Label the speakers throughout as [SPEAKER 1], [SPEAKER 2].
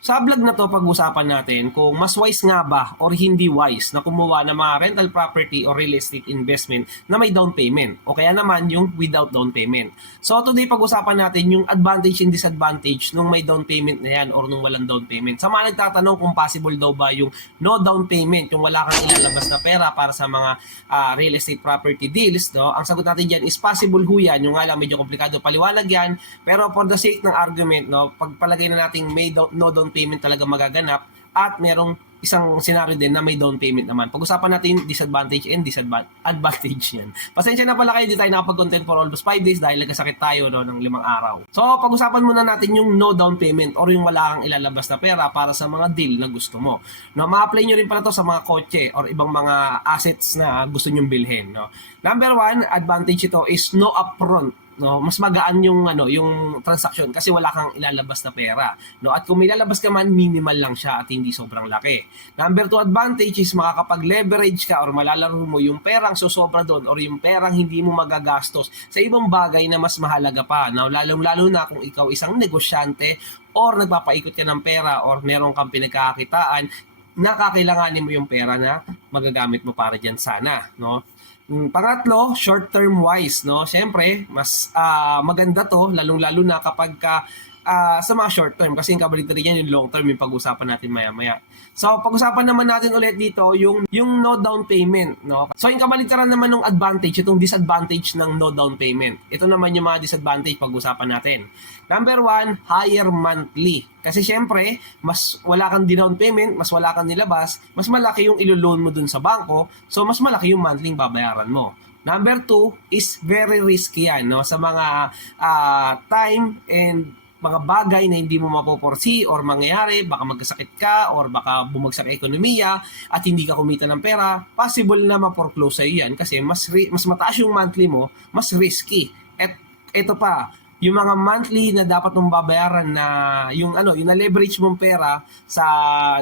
[SPEAKER 1] Sa vlog na to, pag-usapan natin kung mas wise nga ba or hindi wise na kumuha ng mga rental property or real estate investment na may down payment o kaya naman yung without down payment. So today, pag-usapan natin yung advantage and disadvantage nung may down payment na yan or nung walang down payment. Sa mga nagtatanong kung possible daw ba yung no down payment, yung wala kang ilalabas na pera para sa mga ah, real estate property deals, no? ang sagot natin dyan is possible ho yan. Yung nga lang medyo komplikado paliwanag yan. Pero for the sake ng argument, no, pagpalagay na natin may do- no down payment talaga magaganap at merong isang scenario din na may down payment naman. Pag-usapan natin disadvantage and disadvantage yan. Pasensya na pala kayo, di tayo nakapag-content for almost 5 days dahil nagkasakit tayo no, ng limang araw. So, pag-usapan muna natin yung no down payment or yung wala kang ilalabas na pera para sa mga deal na gusto mo. No, ma-apply nyo rin pala to sa mga kotse or ibang mga assets na gusto nyong bilhin. No. Number one, advantage ito is no upfront no mas magaan yung ano yung transaction kasi wala kang ilalabas na pera no? At kung may lalabas ka man minimal lang siya at hindi sobrang laki. Number two advantage is makakapag-leverage ka or malalaro mo yung perang susobra doon or yung perang hindi mo magagastos sa ibang bagay na mas mahalaga pa no? Lalong lalo na kung ikaw isang negosyante or nagpapaikot ka ng pera or meron kang pinagkakakitaan nakakailanganin mo yung pera na magagamit mo para dyan sana no Pangatlo, short term wise, no? Siyempre, mas ah, maganda 'to lalong-lalo na kapag ka ah, sa mga short term kasi yung kabaligtaran yan yung long term yung pag-usapan natin maya-maya. So, pag-usapan naman natin ulit dito yung yung no down payment, no? So, yung kabaligtaran naman ng advantage, itong disadvantage ng no down payment. Ito naman yung mga disadvantage pag-usapan natin. Number one, higher monthly. Kasi syempre, mas wala kang down payment, mas wala kang nilabas, mas malaki yung ilo-loan mo dun sa bangko, so mas malaki yung monthly babayaran mo. Number two is very risky yan, no? Sa mga ah, time and mga bagay na hindi mo mapoporsi or mangyayari, baka magkasakit ka or baka bumagsak ang ekonomiya at hindi ka kumita ng pera, possible na ma-foreclose sa'yo yan kasi mas, mas mataas yung monthly mo, mas risky. At ito pa, yung mga monthly na dapat mong babayaran na yung ano, yung na-leverage mong pera sa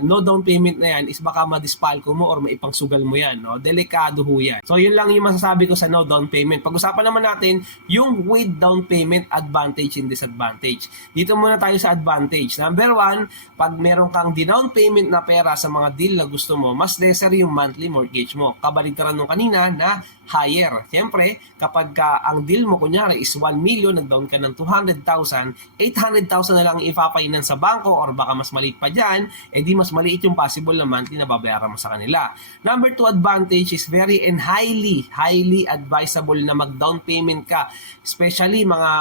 [SPEAKER 1] no down payment na yan is baka madispalko mo or maipang sugal mo yan, no? Delikado ho yan. So yun lang yung masasabi ko sa no down payment. Pag-usapan naman natin yung with down payment advantage and disadvantage. Dito muna tayo sa advantage. Number one, pag meron kang down payment na pera sa mga deal na gusto mo, mas lesser yung monthly mortgage mo. Kabaligtaran nung kanina na higher. Siyempre, kapag ka ang deal mo kunyari is 1 million, nag-down ka ng 200,000, 800,000 na lang ipapainan sa bangko or baka mas maliit pa dyan, eh di mas maliit yung possible na monthly na babayaran mo sa kanila. Number two advantage is very and highly, highly advisable na mag-down payment ka. Especially mga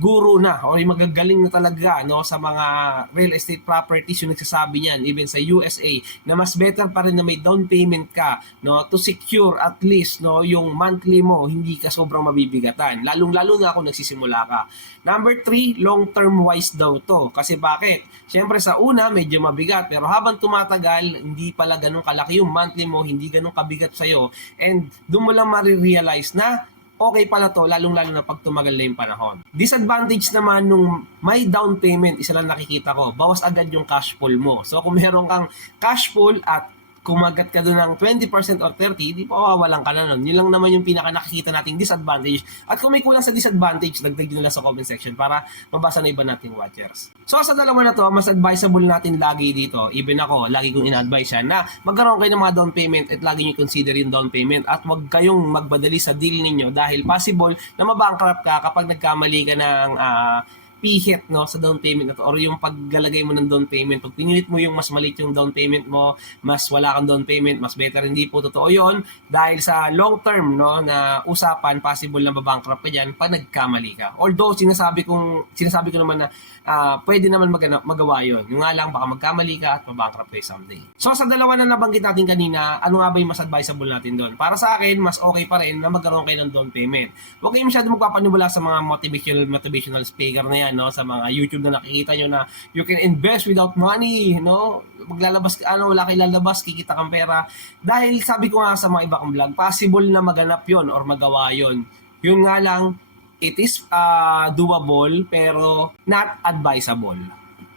[SPEAKER 1] guru na or yung magagaling na talaga no, sa mga real estate properties yung nagsasabi niyan, even sa USA, na mas better pa rin na may down payment ka no, to secure at least no, yung monthly mo, hindi ka sobrang mabibigatan. Lalong-lalo na kung nagsisimula ka. Number three, long-term wise daw to. Kasi bakit? Siyempre sa una, medyo mabigat. Pero habang tumatagal, hindi pala ganun kalaki yung monthly mo, hindi ganun kabigat sa'yo. And doon mo lang marirealize na okay pala to, lalong-lalo na pag tumagal na yung panahon. Disadvantage naman nung may down payment, isa lang nakikita ko, bawas agad yung cash pool mo. So kung meron kang cash pool at kumagat ka doon ng 20% or 30, di pa mawawalan ka na nun. Yun lang naman yung pinaka nakikita nating disadvantage. At kung may kulang sa disadvantage, dagdag nyo lang sa comment section para mabasa na iba nating watchers. So sa dalawa na to, mas advisable natin lagi dito, even ako, lagi kong ina-advise yan, na magkaroon kayo ng mga down payment at lagi nyo consider yung down payment at wag kayong magbadali sa deal ninyo dahil possible na mabankrupt ka kapag nagkamali ka ng ah, pihit no sa down payment na to or yung paggalagay mo ng down payment. Pag pinilit mo yung mas maliit yung down payment mo mas wala kang down payment mas better. Hindi po totoo yon dahil sa long term no na usapan possible na babankrupt ka diyan pag nagkamali ka. Although sinasabi kong sinasabi ko naman na ah, pwede naman magana, magawa yon yung nga lang baka magkamali ka at mabankrupt kayo someday. So sa dalawa na nabanggit natin kanina ano nga ba yung mas advisable natin doon para sa akin mas okay pa rin na magkaroon kayo ng down payment. Huwag kayo masyado magpapanibula sa mga motivational motivational speaker na yan no sa mga YouTube na nakikita nyo na you can invest without money no? Maglalabas ano wala kang lalabas kikita kang pera. Dahil sabi ko nga sa mga iba kong vlog possible na maganap yon or magawa yon yun nga lang it is ah, doable pero not advisable.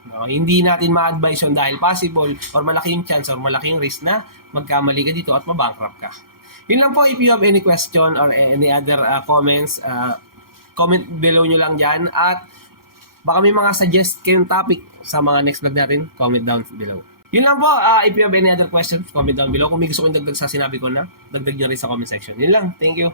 [SPEAKER 1] No? hindi natin ma-advise yun dahil possible or malaki yung chance or malaki yung risk na magkamali ka dito at mabankrupt ka. Yun lang po if you have any question or any other ah, comments ah, comment below nyo lang dyan. At Baka may mga suggest kayong topic sa mga next vlog natin, comment down below. Yun lang po. Ah, if you have any other questions, comment down below. Kung may gusto kong dagdag sa sinabi ko na, dagdag nyo rin sa comment section. Yun lang. Thank you.